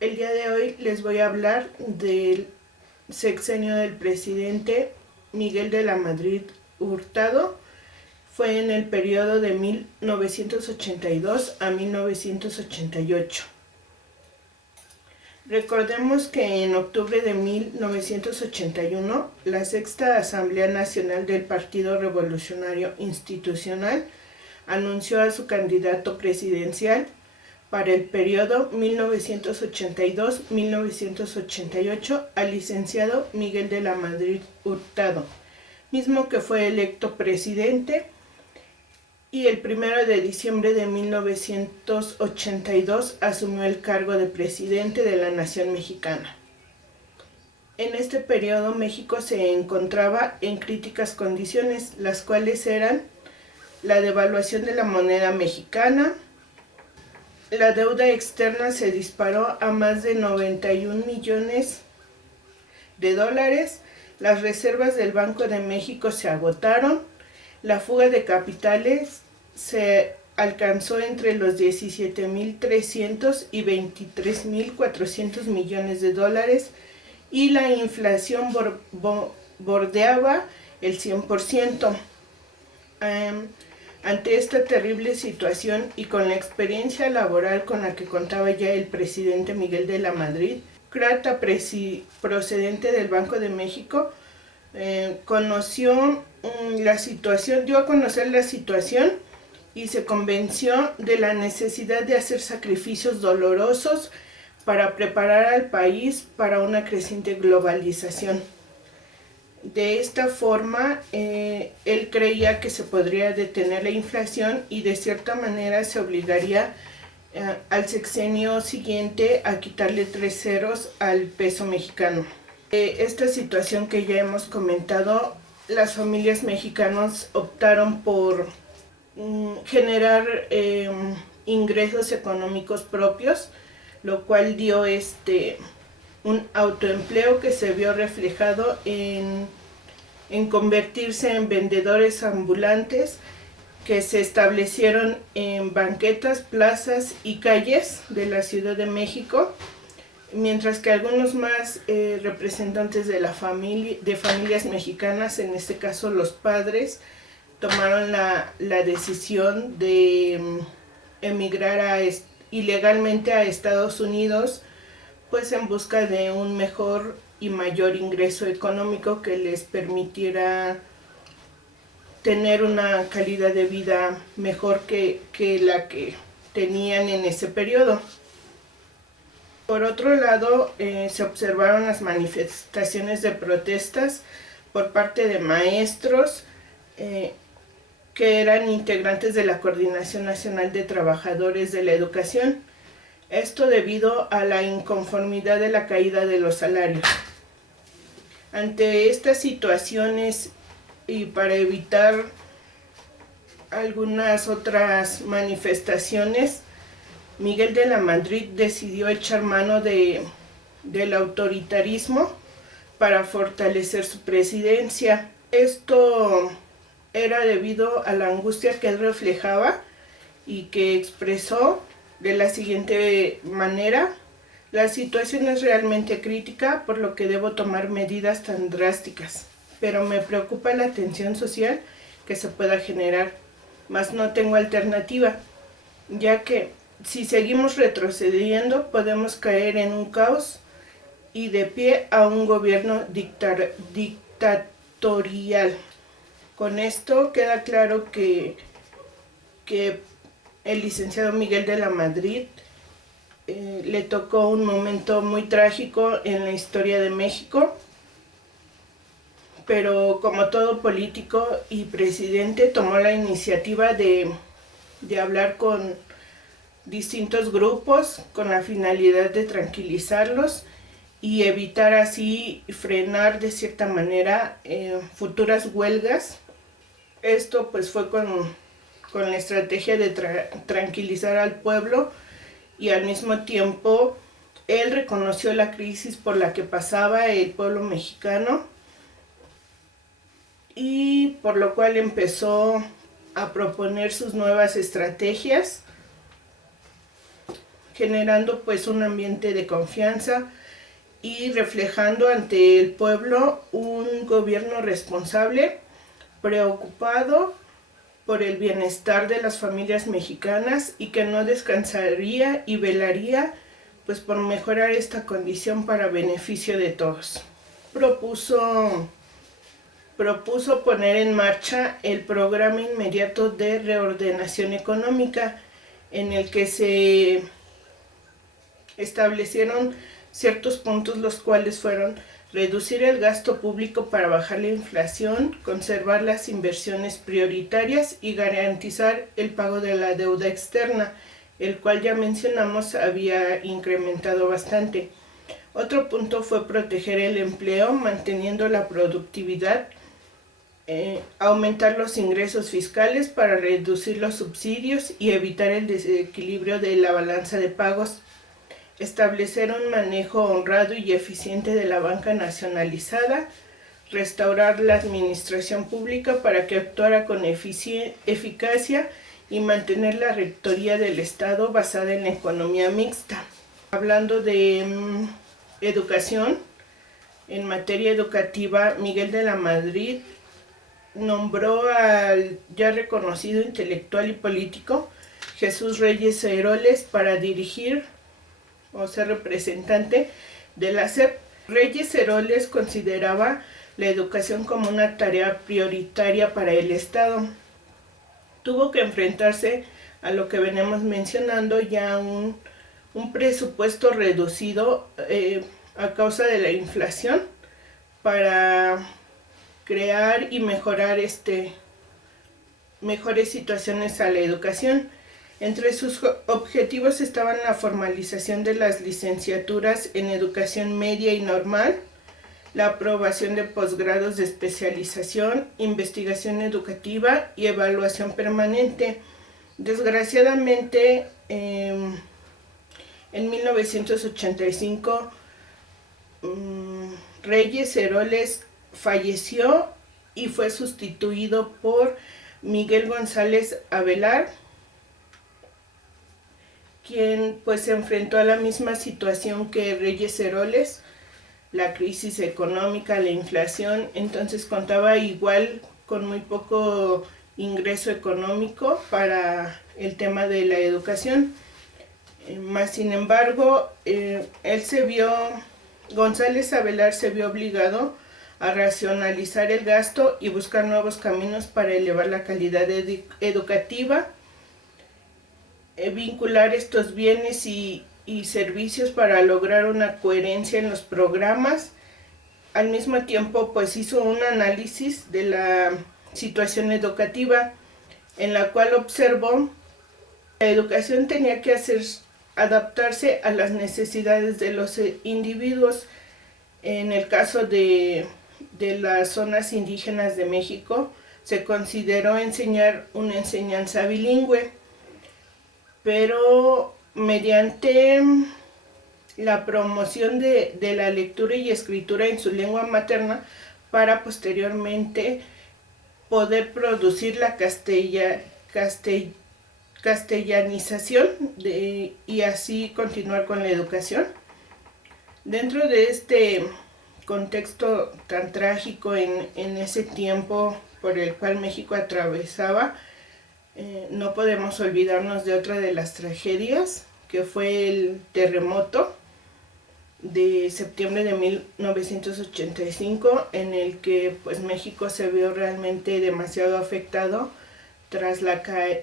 El día de hoy les voy a hablar del sexenio del presidente Miguel de la Madrid Hurtado. Fue en el periodo de 1982 a 1988. Recordemos que en octubre de 1981, la Sexta Asamblea Nacional del Partido Revolucionario Institucional anunció a su candidato presidencial para el periodo 1982-1988 al licenciado Miguel de la Madrid Hurtado, mismo que fue electo presidente, y el 1 de diciembre de 1982 asumió el cargo de presidente de la Nación Mexicana. En este periodo México se encontraba en críticas condiciones, las cuales eran la devaluación de la moneda mexicana. La deuda externa se disparó a más de 91 millones de dólares, las reservas del Banco de México se agotaron, la fuga de capitales se alcanzó entre los 17.300 y 23.400 millones de dólares y la inflación bordeaba el 100%. Ante esta terrible situación y con la experiencia laboral con la que contaba ya el presidente Miguel de la Madrid, burócrata procedente del Banco de México, conoció la situación, dio a conocer la situación y se convenció de la necesidad de hacer sacrificios dolorosos para preparar al país para una creciente globalización. De esta forma, él creía que se podría detener la inflación y de cierta manera se obligaría al sexenio siguiente a quitarle 3 ceros al peso mexicano. Esta situación que ya hemos comentado, las familias mexicanas optaron por generar ingresos económicos propios, lo cual dio un autoempleo que se vio reflejado en convertirse en vendedores ambulantes que se establecieron en banquetas, plazas y calles de la Ciudad de México, mientras que algunos más representantes de familias mexicanas, en este caso los padres, tomaron la decisión de emigrar ilegalmente a Estados Unidos, pues en busca de un mejor y mayor ingreso económico que les permitiera tener una calidad de vida mejor que la que tenían en ese periodo. Por otro lado, se observaron las manifestaciones de protestas por parte de maestros que eran integrantes de la Coordinación Nacional de Trabajadores de la Educación. Esto debido a la inconformidad de la caída de los salarios. Ante estas situaciones y para evitar algunas otras manifestaciones, Miguel de la Madrid decidió echar mano del autoritarismo para fortalecer su presidencia. Esto era debido a la angustia que él reflejaba y que expresó de la siguiente manera: la situación es realmente crítica, por lo que debo tomar medidas tan drásticas, pero me preocupa la tensión social que se pueda generar, mas no tengo alternativa, ya que si seguimos retrocediendo podemos caer en un caos y de pie a un gobierno dictatorial. Con esto queda claro que el licenciado Miguel de la Madrid le tocó un momento muy trágico en la historia de México, pero como todo político y presidente tomó la iniciativa de hablar con distintos grupos con la finalidad de tranquilizarlos y evitar así frenar de cierta manera futuras huelgas. Esto pues fue con la estrategia de tranquilizar al pueblo, y al mismo tiempo él reconoció la crisis por la que pasaba el pueblo mexicano, y por lo cual empezó a proponer sus nuevas estrategias generando pues un ambiente de confianza y reflejando ante el pueblo un gobierno responsable, preocupado por el bienestar de las familias mexicanas y que no descansaría y velaría pues por mejorar esta condición para beneficio de todos. Propuso poner en marcha el programa inmediato de reordenación económica, en el que se establecieron ciertos puntos, los cuales fueron reducir el gasto público para bajar la inflación, conservar las inversiones prioritarias y garantizar el pago de la deuda externa, el cual ya mencionamos había incrementado bastante. Otro punto fue proteger el empleo, manteniendo la productividad, aumentar los ingresos fiscales para reducir los subsidios y evitar el desequilibrio de la balanza de pagos, establecer un manejo honrado y eficiente de la banca nacionalizada, restaurar la administración pública para que actuara con eficacia y mantener la rectoría del Estado basada en la economía mixta. Hablando de educación, en materia educativa, Miguel de la Madrid nombró al ya reconocido intelectual y político Jesús Reyes Heroles para dirigir o ser representante de la SEP. Reyes Heroles consideraba la educación como una tarea prioritaria para el Estado. Tuvo que enfrentarse a lo que venimos mencionando, ya un presupuesto reducido a causa de la inflación, para crear y mejorar mejores situaciones a la educación. Entre sus objetivos estaban la formalización de las licenciaturas en educación media y normal, la aprobación de posgrados de especialización, investigación educativa y evaluación permanente. Desgraciadamente, en 1985, Reyes Heroles falleció y fue sustituido por Miguel González Avelar, quien pues se enfrentó a la misma situación que Reyes Heroles, la crisis económica, la inflación. Entonces contaba igual con muy poco ingreso económico para el tema de la educación. Más sin embargo, González Avelar se vio obligado a racionalizar el gasto y buscar nuevos caminos para elevar la calidad educativa, vincular estos bienes y servicios para lograr una coherencia en los programas. Al mismo tiempo, pues hizo un análisis de la situación educativa, en la cual observó que la educación tenía que adaptarse a las necesidades de los individuos. En el caso de las zonas indígenas de México, se consideró enseñar una enseñanza bilingüe, pero mediante la promoción de la lectura y escritura en su lengua materna, para posteriormente poder producir la castellanización y así continuar con la educación. Dentro de este contexto tan trágico en ese tiempo por el cual México atravesaba, no podemos olvidarnos de otra de las tragedias, que fue el terremoto de septiembre de 1985, en el que pues México se vio realmente demasiado afectado tras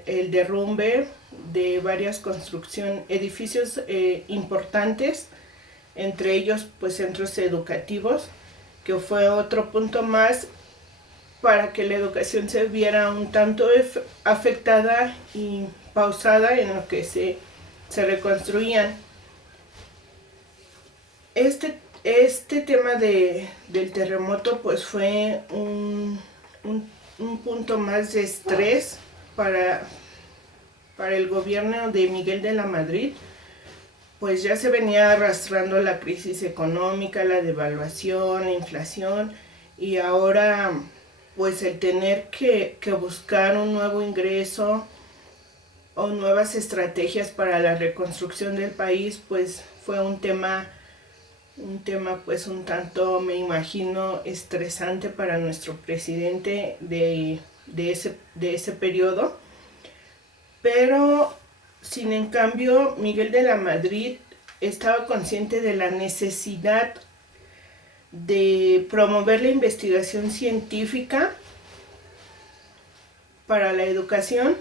el derrumbe de varias edificios importantes, entre ellos pues centros educativos, que fue otro punto más para que la educación se viera un tanto afectada y pausada en lo que se reconstruían. Este tema del terremoto pues fue un punto más de estrés para el gobierno de Miguel de la Madrid, pues ya se venía arrastrando la crisis económica, la devaluación, la inflación, y ahora pues el tener que buscar un nuevo ingreso o nuevas estrategias para la reconstrucción del país, pues fue un tema pues un tanto, me imagino, estresante para nuestro presidente de ese periodo. Pero, sin en cambio, Miguel de la Madrid estaba consciente de la necesidad de promover la investigación científica para la educación,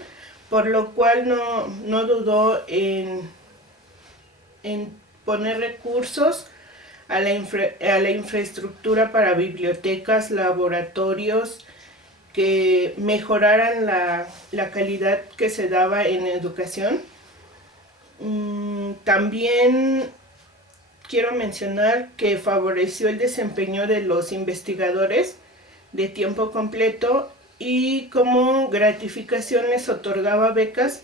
por lo cual no dudó en poner recursos a la infraestructura para bibliotecas, laboratorios, que mejoraran la calidad que se daba en educación. También quiero mencionar que favoreció el desempeño de los investigadores de tiempo completo y como gratificaciones otorgaba becas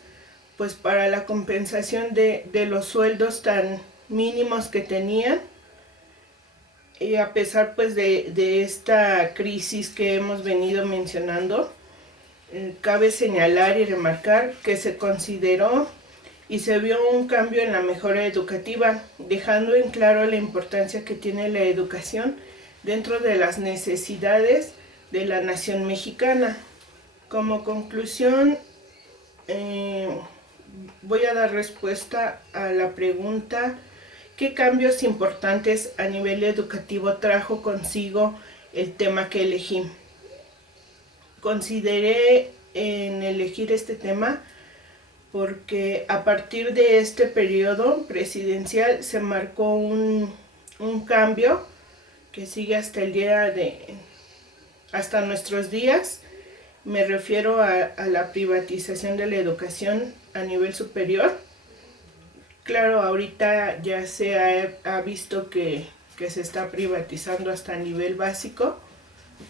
pues para la compensación de los sueldos tan mínimos que tenían. Y a pesar pues de esta crisis que hemos venido mencionando, cabe señalar y remarcar que se consideró y se vio un cambio en la mejora educativa, dejando en claro la importancia que tiene la educación dentro de las necesidades de la nación mexicana. Como conclusión, voy a dar respuesta a la pregunta: ¿qué cambios importantes a nivel educativo trajo consigo el tema que elegí? Consideré en elegir este tema porque a partir de este periodo presidencial se marcó un cambio que sigue hasta nuestros días. Me refiero a la privatización de la educación a nivel superior. Claro, ahorita ya se ha visto que se está privatizando hasta nivel básico,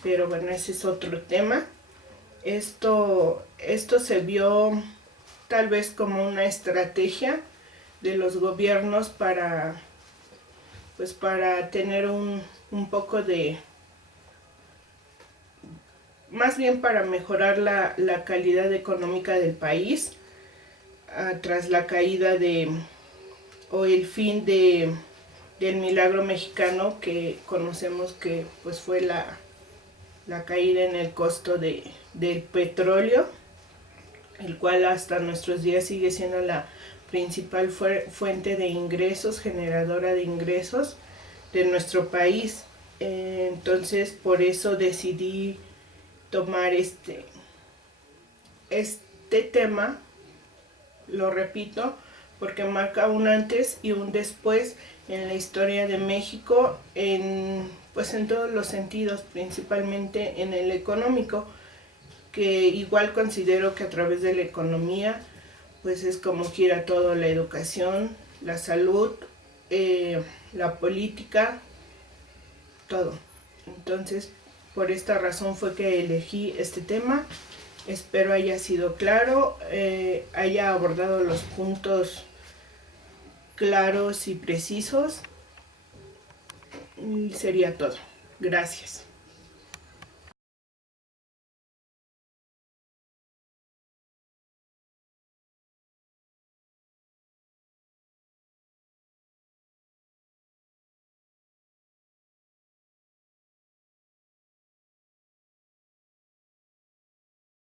pero bueno, ese es otro tema. Esto se vio tal vez como una estrategia de los gobiernos para tener un poco de, más bien para mejorar la calidad económica del país, tras la caída o el fin del milagro mexicano que conocemos, que pues fue la caída en el costo del petróleo, el cual hasta nuestros días sigue siendo la principal fuente de ingresos, generadora de ingresos de nuestro país. Entonces por eso decidí tomar este tema, lo repito, porque marca un antes y un después en la historia de México, en todos los sentidos, principalmente en el económico, que igual considero que a través de la economía pues es como gira todo: la educación, la salud, la política, todo. Entonces, por esta razón fue que elegí este tema. Espero haya sido claro, haya abordado los puntos claros y precisos. Y sería todo. Gracias.